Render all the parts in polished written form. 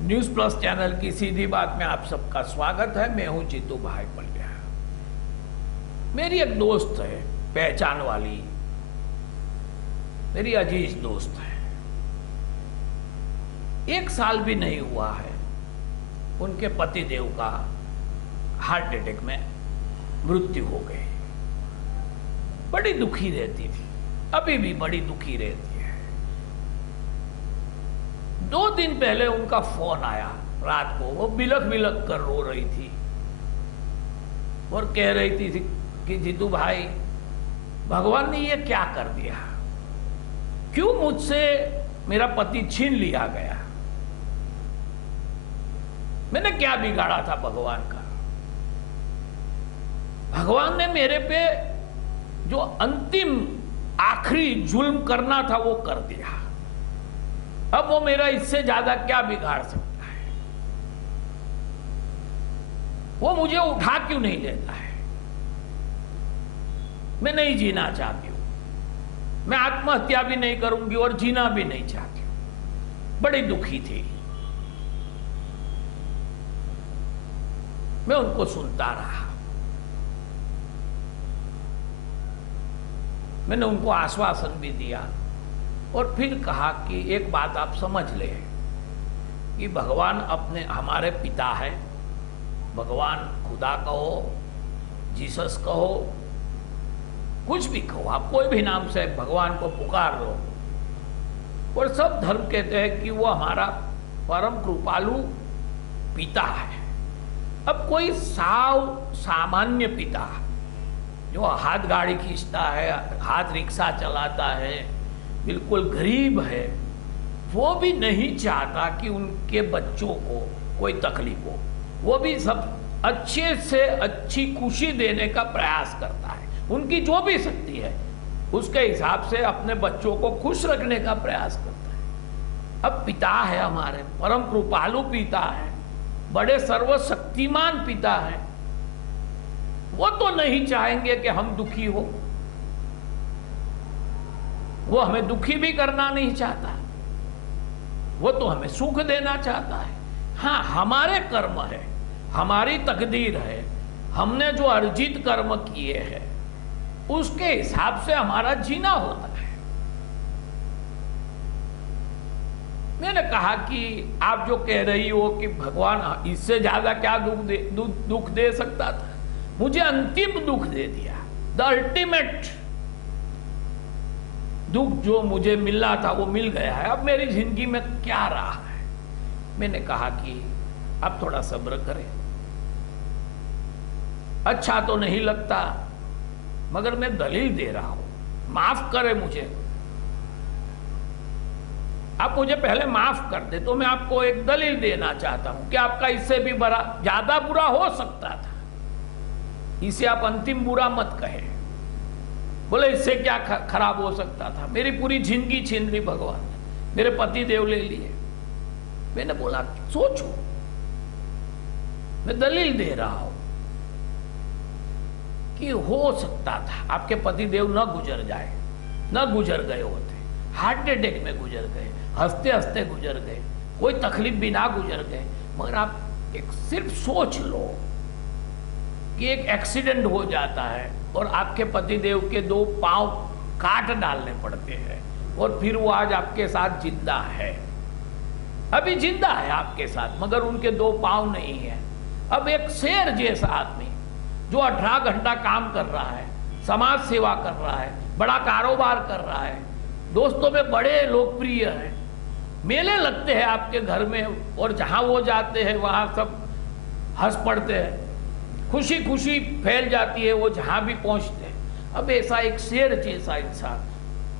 News plus channel की सीधी बात में आप सबका स्वागत है। मैं हूं जीतू भाई पलिया। मेरी एक दोस्त है, पहचान वाली, मेरी अजीज दोस्त है। 1 साल भी नहीं हुआ है उनके पतिदेव का हार्ट अटैक में मृत्यु हो गई। बड़ी दुखी रहती थी, अभी भी बड़ी दुखी रहती है। 2 दिन पहले उनका फोन आया रात को। वो बिलख बिलख कर रो रही थी और कह रही थी कि जीतू भाई, भगवान ने ये क्या कर दिया? क्यों मुझसे मेरा पति छीन लिया गया? मैंने क्या बिगाड़ा था भगवान का? भगवान ने मेरे पे जो अंतिम आखिरी जुल्म करना था वो कर दिया। अब वो मेरा इससे ज्यादा क्या बिगाड़ सकता है? वो मुझे उठा क्यों नहीं लेता है? मैं नहीं जीना चाहती हूं। मैं आत्महत्या भी नहीं करूंगी और जीना भी नहीं चाहती हूं। बड़ी दुखी थी। मैं उनको सुनता रहा। मैंने उनको आश्वासन भी दिया और फिर कहा कि एक बात आप समझ लें कि भगवान अपने हमारे पिता है। भगवान, खुदा कहो, जीसस कहो, कुछ भी कहो, आप कोई भी नाम से भगवान को पुकार लो। और सब धर्म कहते हैं कि वो हमारा परम कृपालु पिता है। अब कोई सामान्य पिता जो हाथ गाड़ी खींचता है, हाथ रिक्शा चलाता है, बिल्कुल गरीब है, वो भी नहीं चाहता कि उनके बच्चों को कोई तकलीफ हो। वो भी सब अच्छे से अच्छी खुशी देने का प्रयास करता है। उनकी जो भी शक्ति है उसके हिसाब से अपने बच्चों को खुश रखने का प्रयास करता है। अब पिता है हमारे, परम कृपालु पिता है, बड़े सर्वशक्तिमान पिता है। वो तो नहीं चाहेंगे कि हम दुखी हो। वो हमें दुखी भी करना नहीं चाहता, वो तो हमें सुख देना चाहता है। हाँ, हमारे कर्म है, हमारी तकदीर है, हमने जो अर्जित कर्म किए हैं उसके हिसाब से हमारा जीना होता है। मैंने कहा कि आप जो कह रही हो कि भगवान इससे ज्यादा क्या दुख दे सकता था? मुझे अंतिम दुख दे दिया। द अल्टीमेट दुख जो मुझे मिलना था वो मिल गया है। अब मेरी जिंदगी में क्या रहा है? मैंने कहा कि अब थोड़ा सब्र करें। अच्छा तो नहीं लगता, मगर मैं दलील दे रहा हूं। माफ करें मुझे। आप मुझे पहले माफ कर दे तो मैं आपको एक दलील देना चाहता हूं कि आपका इससे भी बड़ा ज्यादा बुरा हो सकता था। इसे आप अंतिम बुरा मत कहें। बोले इससे क्या खराब हो सकता था? मेरी पूरी जिंदगी छीन ली भगवान ने, मेरे पति देव ले लिए। मैंने बोला सोचो, मैं दलील दे रहा हूं कि हो सकता था आपके पति देव न गुजर जाए, न गुजर गए होते, हार्ट अटैक में गुजर गए, हंसते हंसते गुजर गए, कोई तकलीफ भी ना गुजर गए। मगर आप एक सिर्फ सोच लो कि एक एक्सीडेंट हो जाता है और आपके पतिदेव के 2 पांव काट डालने पड़ते हैं और फिर वो आज आपके साथ जिंदा है। अभी जिंदा है आपके साथ, मगर उनके 2 पांव नहीं है। अब एक शेर जैसा आदमी जो 18 घंटा काम कर रहा है, समाज सेवा कर रहा है, बड़ा कारोबार कर रहा है, दोस्तों में बड़े लोकप्रिय है, मेले लगते हैं आपके घर में और जहां वो जाते हैं वहां सब हंस पड़ते हैं, खुशी खुशी फैल जाती है वो जहां भी पहुंचते हैं। अब ऐसा एक शेर जैसा इंसान,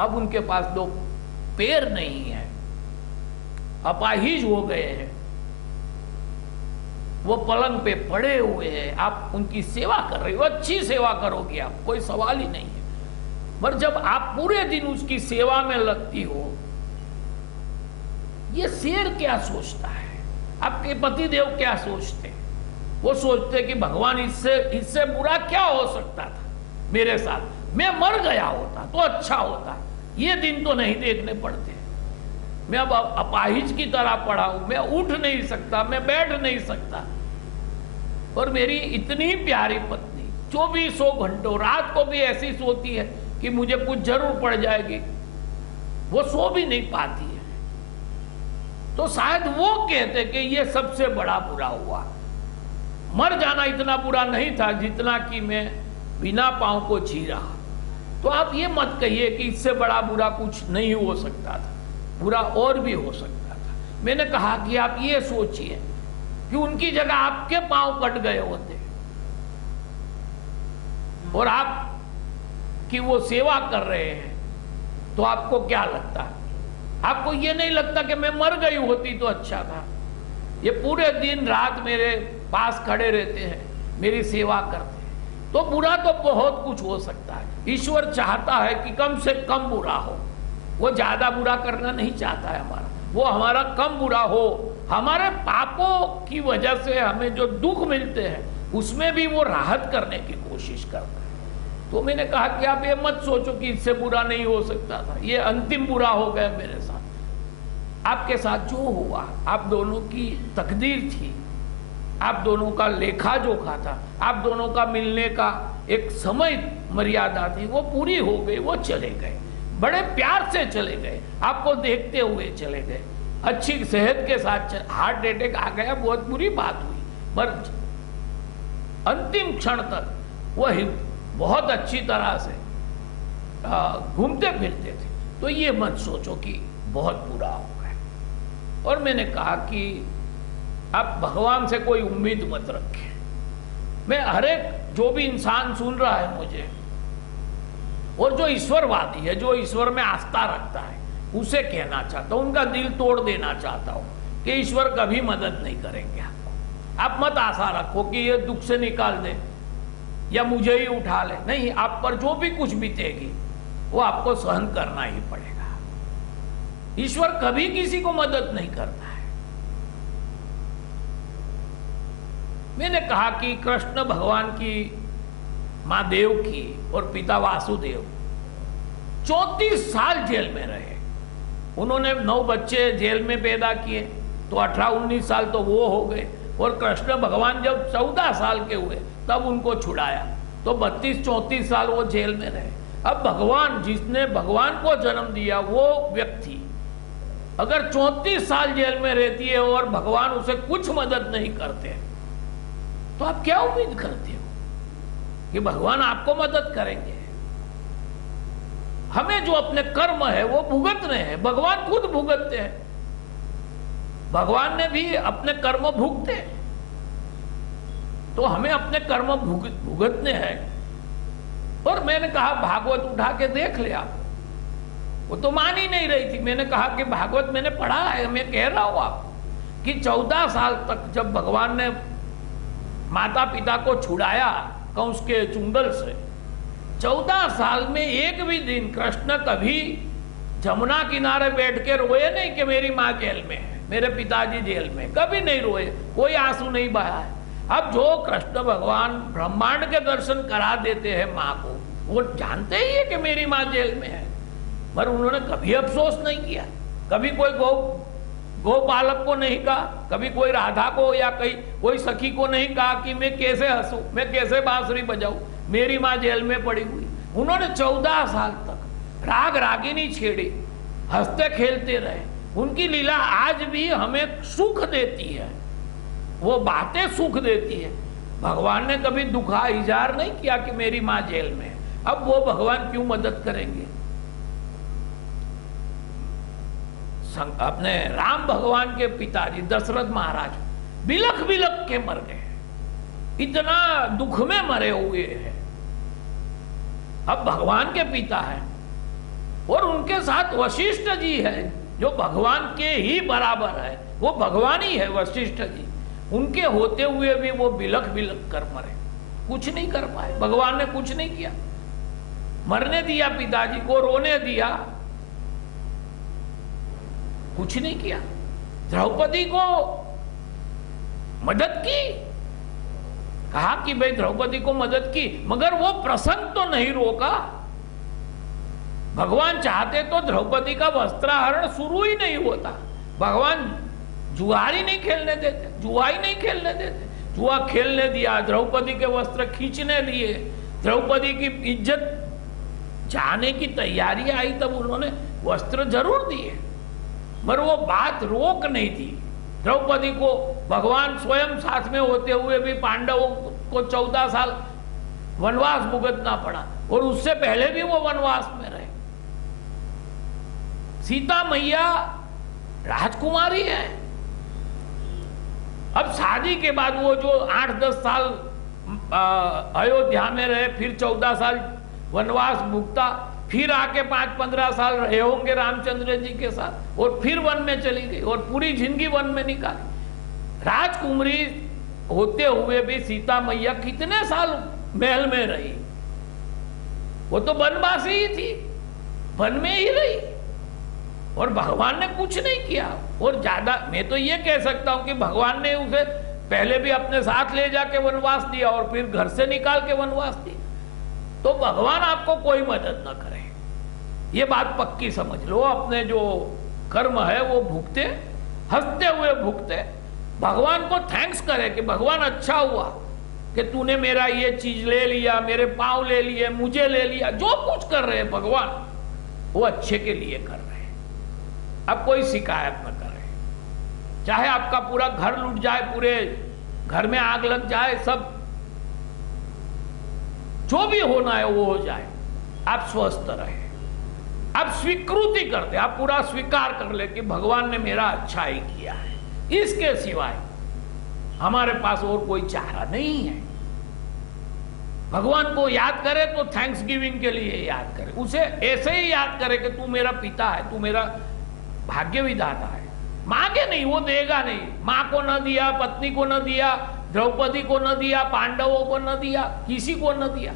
अब उनके पास 2 पैर नहीं है, अपाहिज हो गए हैं, वो पलंग पे पड़े हुए हैं। आप उनकी सेवा कर रहे हो, अच्छी सेवा करोगे आप, कोई सवाल ही नहीं है। पर जब आप पूरे दिन उसकी सेवा में लगती हो, ये शेर क्या सोचता है? आपके पति देव क्या सोचते हैं? वो सोचते कि भगवान इससे बुरा क्या हो सकता था मेरे साथ? मैं मर गया होता तो अच्छा होता, ये दिन तो नहीं देखने पड़ते। मैं अब अपाहिज की तरह पड़ा हूं, मैं उठ नहीं सकता, मैं बैठ नहीं सकता। और मेरी इतनी प्यारी पत्नी 24 घंटों रात को भी ऐसी सोती है कि मुझे कुछ जरूर पड़ जाएगी, वो सो भी नहीं पाती है। तो शायद वो कहते कि ये सबसे बड़ा बुरा हुआ। मर जाना इतना बुरा नहीं था जितना कि मैं बिना पांव को जी रहा। तो आप ये मत कहिए कि इससे बड़ा बुरा कुछ नहीं हो सकता था, बुरा और भी हो सकता था। मैंने कहा कि आप ये सोचिए कि उनकी जगह आपके पांव कट गए होते और आप कि वो सेवा कर रहे हैं, तो आपको क्या लगता है? आपको ये नहीं लगता कि मैं मर गई होती तो अच्छा था? ये पूरे दिन रात मेरे पास खड़े रहते हैं, मेरी सेवा करते हैं। तो बुरा तो बहुत कुछ हो सकता है। ईश्वर चाहता है कि कम से कम बुरा हो, वो ज्यादा बुरा करना नहीं चाहता है हमारा, वो हमारा कम बुरा हो। हमारे पापों की वजह से हमें जो दुख मिलते हैं उसमें भी वो राहत करने की कोशिश करता है। तो मैंने कहा कि आप ये मत सोचो कि इससे बुरा नहीं हो सकता था, ये अंतिम बुरा हो गया मेरे साथ। आपके साथ जो हुआ, आप दोनों की तकदीर थी, आप दोनों का लेखा जोखा था, आप दोनों का मिलने का एक समय मर्यादा थी, वो पूरी हो गई। वो चले गए, बड़े प्यार से चले गए, आपको देखते हुए चले गए, अच्छी सेहत के साथ। हार्ट अटैक आ गया, बहुत बुरी बात हुई, पर अंतिम क्षण तक वह बहुत अच्छी तरह से घूमते फिरते थे। तो ये मत सोचो कि बहुत बुरा हो गया। और मैंने कहा कि आप भगवान से कोई उम्मीद मत रखें। मैं हर एक जो भी इंसान सुन रहा है मुझे, और जो ईश्वरवादी है, जो ईश्वर में आस्था रखता है, उसे कहना चाहता हूं, उनका दिल तोड़ देना चाहता हूं कि ईश्वर कभी मदद नहीं करेंगे आपको। आप मत आशा रखो कि ये दुख से निकाल दे या मुझे ही उठा ले। नहीं, आप पर जो भी कुछ बीतेगी वो आपको सहन करना ही पड़ेगा। ईश्वर कभी किसी को मदद नहीं करता है। मैंने कहा कि कृष्ण भगवान की, मां देव की और पिता वासुदेव 34 साल जेल में रहे। उन्होंने 9 बच्चे जेल में पैदा किए, तो 18-19 साल तो वो हो गए। और कृष्ण भगवान जब 14 साल के हुए तब उनको छुड़ाया, तो 32-34 साल वो जेल में रहे। अब भगवान, जिसने भगवान को जन्म दिया, वो व्यक्ति अगर 34 साल जेल में रहती है और भगवान उसे कुछ मदद नहीं करते, तो आप क्या उम्मीद करते हो कि भगवान आपको मदद करेंगे? हमें जो अपने कर्म है वो भुगतने हैं, भगवान खुद भुगतते हैं। भगवान ने भी अपने कर्म भुगते, तो हमें अपने कर्म भुगतने हैं। और मैंने कहा भागवत उठा के देख ले आप। वो तो मान ही नहीं रही थी। मैंने कहा कि भागवत मैंने पढ़ा है, मैं कह रहा हूं आपको कि 14 साल तक जब भगवान ने माता पिता को छुड़ाया कंस के चुंगल से, 14 साल में एक भी दिन कृष्ण कभी जमुना किनारे बैठ के रोए नहीं कि मेरी माँ जेल में है, मेरे पिताजी जेल में, कभी नहीं रोए, कोई आंसू नहीं बहाया है। अब जो कृष्ण भगवान ब्रह्मांड के दर्शन करा देते हैं माँ को, वो जानते ही है कि मेरी माँ जेल में है, पर उन्होंने कभी अफसोस नहीं किया। कभी कोई गोपालक को नहीं कहा, कभी कोई राधा को या कोई सखी को नहीं कहा कि मैं कैसे हंसूं, मैं कैसे बांसुरी बजाऊं, मेरी माँ जेल में पड़ी हुई। उन्होंने 14 साल तक राग रागिनी छेड़ी, हंसते खेलते रहे। उनकी लीला आज भी हमें सुख देती है, वो बातें सुख देती है। भगवान ने कभी दुखा इजार नहीं किया कि मेरी माँ जेल में है। अब वो भगवान क्यों मदद करेंगे? अपने राम भगवान के पिताजी दशरथ महाराज बिलख बिलख के मर गए, इतना दुख में मरे हुए हैं। अब भगवान के पिता है और उनके साथ वशिष्ठ जी है जो भगवान के ही बराबर है, वो भगवान ही है वशिष्ठ जी। उनके होते हुए भी वो बिलख बिलख कर मरे, कुछ नहीं कर पाए। भगवान ने कुछ नहीं किया, मरने दिया पिताजी को, रोने दिया, कुछ नहीं किया। द्रौपदी को मदद की, कहा कि भाई द्रौपदी को मदद की, मगर वो प्रसंग तो नहीं रोका। भगवान चाहते तो द्रौपदी का वस्त्राहरण शुरू ही नहीं होता। भगवान जुआ ही नहीं खेलने देते, जुआ ही नहीं खेलने देते। जुआ खेलने दिया, द्रौपदी के वस्त्र खींचने लिए, द्रौपदी की इज्जत जाने की तैयारी आई, तब उन्होंने वस्त्र जरूर दिए, मगर वो बात रोक नहीं थी। द्रौपदी को भगवान स्वयं साथ में होते हुए भी पांडवों को 14 साल वनवास भुगतना पड़ा, और उससे पहले भी वो वनवास में रहे। सीता मैया राजकुमारी है। अब शादी के बाद वो जो 8-10 साल अयोध्या में रहे, फिर 14 साल वनवास भुगता, फिर आके 5-15 साल रहे होंगे रामचंद्र जी के साथ, और फिर वन में चली गई और पूरी जिंदगी वन में निकाली। राजकुमारी होते हुए भी सीता मैया कितने साल महल में रही? वो तो वनवासी ही थी, वन में ही रही, और भगवान ने कुछ नहीं किया। और ज्यादा मैं तो ये कह सकता हूं कि भगवान ने उसे पहले भी अपने साथ ले जाके वनवास दिया और फिर घर से निकाल के वनवास दिया। तो भगवान आपको कोई मदद न करे, ये बात पक्की समझ लो। अपने जो कर्म है वो भुगते, हंसते हुए भुगते, भगवान को थैंक्स करे कि भगवान अच्छा हुआ कि तूने मेरा ये चीज ले लिया, मेरे पांव ले लिए, मुझे ले लिया। जो कुछ कर रहे हैं भगवान वो अच्छे के लिए कर रहे हैं। अब कोई शिकायत न करे, चाहे आपका पूरा घर लूट जाए, पूरे घर में आग लग जाए, सब जो भी होना है वो हो जाए, आप स्वस्थ रहे। आप स्वीकृति करते, आप पूरा स्वीकार कर ले कि भगवान ने मेरा अच्छा ही किया है, इसके सिवाय हमारे पास और कोई चारा नहीं है। भगवान को याद करे तो थैंक्स गिविंग के लिए याद करे, उसे ऐसे ही याद करे कि तू मेरा पिता है, तू मेरा भाग्य विधाता है। मांगे नहीं, वो देगा नहीं। मां को न दिया, पत्नी को न दिया, द्रौपदी को न दिया, पांडवों को न दिया, किसी को न दिया।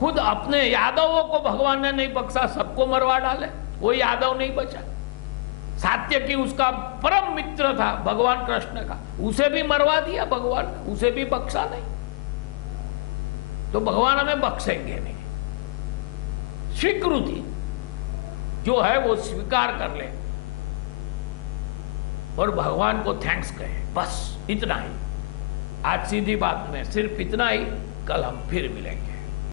खुद अपने यादवों को भगवान ने नहीं बख्शा, सबको मरवा डाले, कोई यादव नहीं बचा। सात्यकी उसका परम मित्र था भगवान कृष्ण का, उसे भी मरवा दिया भगवान, उसे भी बख्शा नहीं। तो भगवान हमें बख्शेंगे नहीं। स्वीकृति जो है वो स्वीकार कर ले और भगवान को थैंक्स कहे, बस इतना ही। आज सीधी बात में सिर्फ इतना ही। कल हम फिर मिलेंगे।